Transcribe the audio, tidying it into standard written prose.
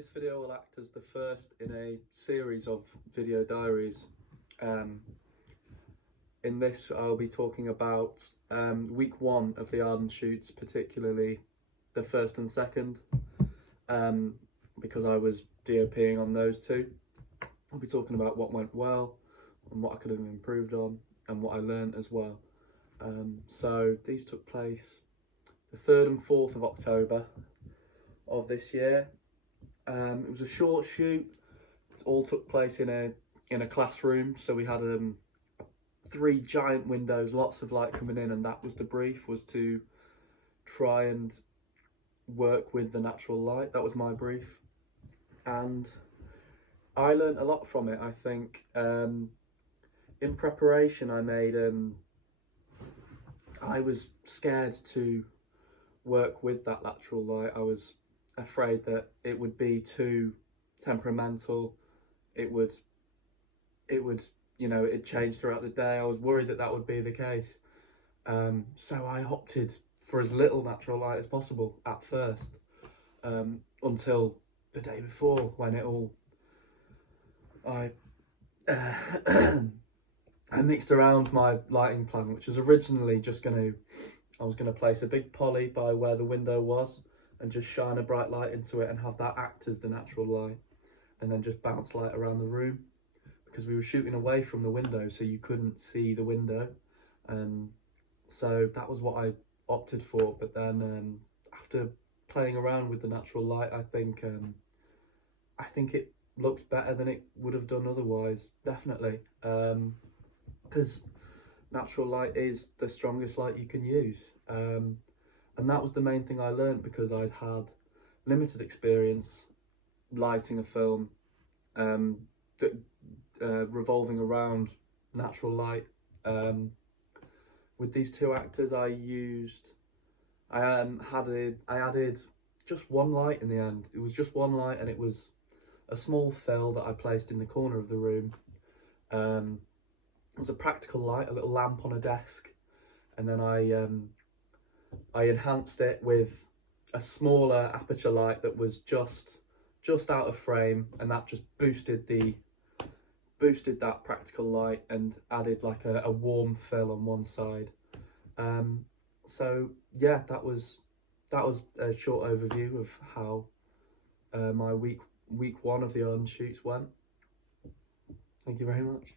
This video will act as the first in a series of video diaries. In this I'll be talking about week 1 of the Arden shoots, particularly the first and second, because I was DOPing on those two. I'll be talking about what went well and what I could have improved on and what I learned as well. So these took place the 3rd and 4th of October of this year. It was a short shoot. It all took place in a classroom, so we had 3 giant windows, lots of light coming in, and that was the brief, was to try and work with the natural light. That was my brief, and I learned a lot from it. I think in preparation I was scared to work with that natural light. I was afraid that it would be too temperamental. It would it'd change throughout the day. I was worried that that would be the case. So I opted for as little natural light as possible at first, until the day before, when I mixed around my lighting plan, which was originally I was gonna place a big poly by where the window was and just shine a bright light into it and have that act as the natural light, and then just bounce light around the room, because we were shooting away from the window, so you couldn't see the window. So that was what I opted for. But then after playing around with the natural light, I think it looks better than it would have done otherwise, definitely, because natural light is the strongest light you can use. And that was the main thing I learned, because I'd had limited experience lighting a film revolving around natural light. With these 2 actors, I added just one light in the end. It was just one light, and it was a small fill that I placed in the corner of the room. It was a practical light, a little lamp on a desk, and then I enhanced it with a smaller aperture light that was just out of frame, and that just boosted that practical light and added like a warm fill on one side. So yeah, that was a short overview of how my week 1 of the Arden shoots went. Thank you very much.